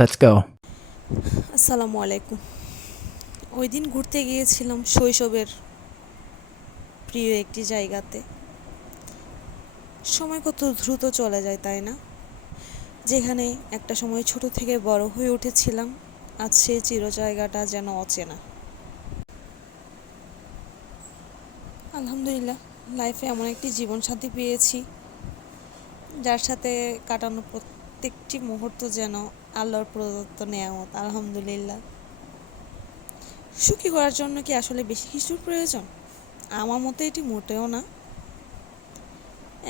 Let's go. আসসালামু আলাইকুম। ওই দিন ঘুরতে গিয়েছিলাম শৈশবের প্রিয় একটি জায়গাতে। সময় কত দ্রুত চলে যায়, তাই না? যেখানে একটা সময় ছোট থেকে বড় হয়ে উঠেছিলাম, আজ সেই চির জায়গাটা যেন অচেনা। আলহামদুলিল্লাহ, লাইফে এমন একটি জীবনসাথী পেয়েছি যার সাথে কাটানো প্রত্যেকটি মুহূর্ত যেন আল্লাহর প্রদত্ত নেয়ামত। আলহামদুলিল্লাহ। সুখী করার জন্য কি আসলে বেশি কিছুর প্রয়োজন? আমার মতে এটি মোটেও না।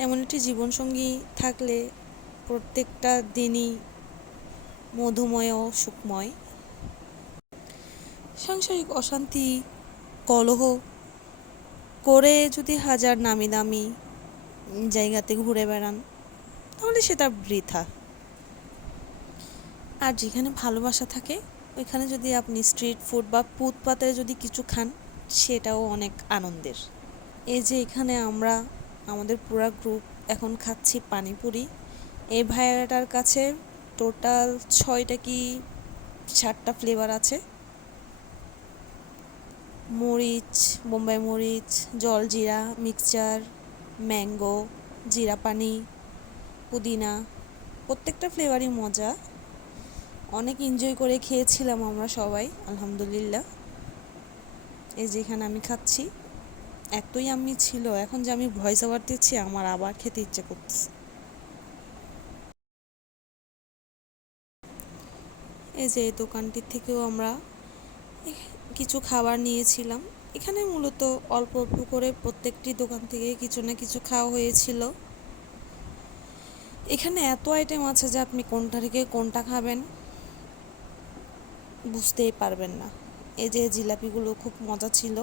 এমন একটি জীবনসঙ্গী থাকলে প্রত্যেকটা দিনই মধুময় ও সুখময়। সাংসারিক অশান্তি, কলহ করে যদি হাজার নামি দামি জায়গাতে ঘুরে বেড়ান, তাহলে সেটা বৃথা। আর যেখানে ভালোবাসা থাকে, ওইখানে যদি আপনি স্ট্রিট ফুড বা ফুটপাতে যদি কিছু খান, সেটাও অনেক আনন্দের। এই যে এখানে আমরা আমাদের পুরা গ্রুপ এখন খাচ্ছি পানিপুরি। এই ভাইয়াটার কাছে টোটাল 6টা কি 7টা ফ্লেভার আছে। মরিচ, বোম্বাই মরিচ, জলজিরা, মিক্সচার, ম্যাঙ্গো, জিরা পানি, পুদিনা, প্রত্যেকটা ফ্লেভারই মজা। অনেক এনজয় করে খেয়েছিলাম আমরা সবাই, আলহামদুলিল্লাহ। এই যেখানে আমি খাচ্ছি, এতই আমি ছিল, এখন যে আমি ভয়েস ওভার দিচ্ছি আমার আবার খেতে ইচ্ছে করতেছে। এই যে এই দোকানটির থেকেও আমরা কিছু খাবার নিয়েছিলাম। এখানে মূলত অল্প অল্প করে প্রত্যেকটি দোকান থেকে কিছু না কিছু খাওয়া হয়েছিল। এখানে এত আইটেম আছে যে আপনি কোনটা থেকে কোনটা খাবেন বুঝতেই পারবেন না। এই যে জিলাপিগুলো খুব মজা ছিল।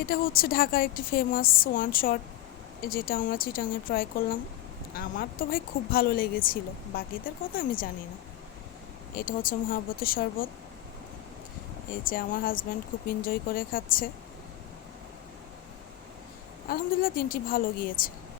এটা হচ্ছে ঢাকার একটি ফেমাস ওয়ান শট, যেটা আমরা চিটাঙে ট্রাই করলাম। আমার তো ভাই খুব ভালো লেগেছিল, বাকিদের কথা আমি জানি না। এটা হচ্ছে মহাব্বতের শরবত। এই যে আমার হাজব্যান্ড খুব এনজয় করে খাচ্ছে। আলহামদুলিল্লাহ, দিনটি ভালো গিয়েছে।